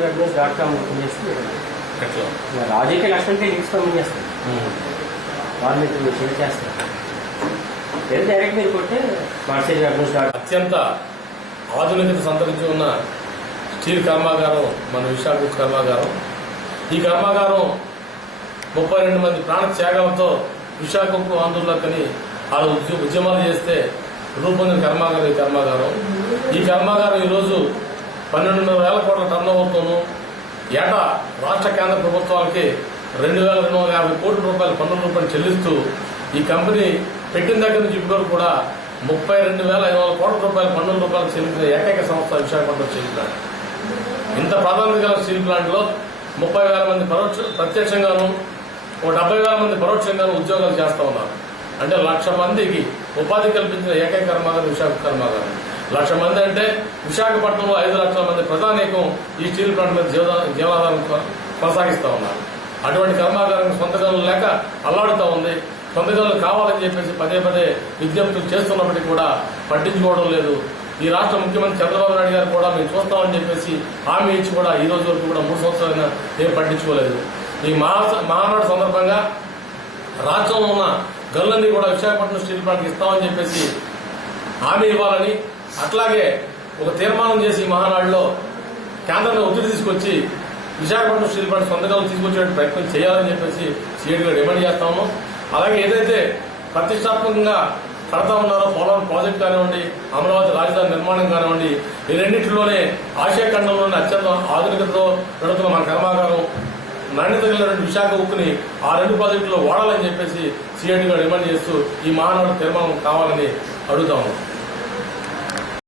marcetwebnews.com open చేస్తే రాజకీయ లక్ష్యంగా లింక్స్ పంపించేస్తారు. వాళ్ళు మీరు షేర్ చేస్తారు. డైరెక్ట్ మీరు కొట్టే marcetwebnews.com. అత్యంత ఆధునికత సంతరించి ఉన్న స్టీల్ కర్మాగారం మన విశాఖ కర్మాగారం. ఈ కర్మాగారం 32 మంది ప్రాణ త్యాగాలతో విశాఖకు ఆందోళనకని ఆ ఉద్యమాలు చేస్తే రూపొందిన కర్మాగారం ఈ కర్మాగారం. ఈ కర్మాగారం ఈరోజు 12,500 కోట్ల టర్నోవర్తోనూ ఏటా రాష్ట్ర కేంద్ర ప్రభుత్వాలకి 2,250 కోట్ల రూపాయలు పన్నుల రూపాయలు చెల్లిస్తూ ఈ కంపెనీ పెట్టిన దగ్గర నుంచి ఇప్పటి వరకు కూడా 32,500 కోట్ల రూపాయల పన్నుల రూపాయలు చెల్లించిన ఏకైక సంస్థ విశాఖపట్నం స్టీల్ ప్లాంట్. ఇంత ప్రాధాన్యత గల స్టీల్ ప్లాంట్ లో 30,000 మంది ప్రత్యక్షంగాను 70,000 మంది పరోక్షంగాను ఉద్యోగాలు చేస్తా ఉన్నారు. అంటే 1,00,000 మందికి ఉపాధి కల్పించిన ఏకైక కర్మాగారం విశాఖ కర్మాగారం. 1,00,000 మంది అంటే విశాఖపట్నంలో 5 లక్షల మంది ప్రధానికం ఈ స్టీల్ ప్లాంట్ మీద జీవనాధారం కొనసాగిస్తా ఉన్నారు. అటువంటి కర్మాగారం సొంత గనులు లేక అల్లాడుతూ ఉంది. సొంత గనులు కావాలని చెప్పేసి పదే పదే విజ్ఞప్తులు చేస్తున్నప్పటికీ కూడా పట్టించుకోవడం లేదు. ఈ రాష్ట్ర ముఖ్యమంత్రి చంద్రబాబు నాయుడు గారు కూడా మేము చూస్తామని చెప్పేసి హామీ ఇచ్చి కూడా ఈ రోజు వరకు కూడా 3 సంవత్సరాలైనా ఏం పట్టించుకోలేదు. ఈ మహానాడు సందర్భంగా రాష్ట్రంలో ఉన్న గనులన్నీ కూడా విశాఖపట్నం స్టీల్ ప్లాంట్కి ఇస్తామని చెప్పేసి హామీ ఇవ్వాలని, అట్లాగే ఒక తీర్మానం చేసి మహానాడులో కేంద్రంలో ఒత్తిడి తీసుకొచ్చి విశాఖపట్నం స్టీల్ ప్లాంట్ సొంత గనులు తీసుకొచ్చే ప్రయత్నం చేయాలని చెప్పేసి సీఎంగా డిమాండ్ చేస్తా ఉన్నాం. అలాగే ఏదైతే ప్రతిష్టాత్మకంగా కడతా ఉన్నారో పోలవరం ప్రాజెక్టు కానివ్వండి, అమరావతి రాజధాని నిర్మాణం కానివ్వండి, ఈ రెండింటిలోనే ఆసియా ఖండంలోనే అత్యంత ఆధునికతతో నడుతున్న మన కర్మాగారం నాణ్యత కలిగిన విశాఖ ఉక్కుని ఆ 2 ప్రాజెక్టులో వాడాలని చెప్పేసి సీఎంగా డిమాండ్ చేస్తూ ఈ మహానాడు తీర్మానం కావాలని అడుగుతా ఉన్నాం.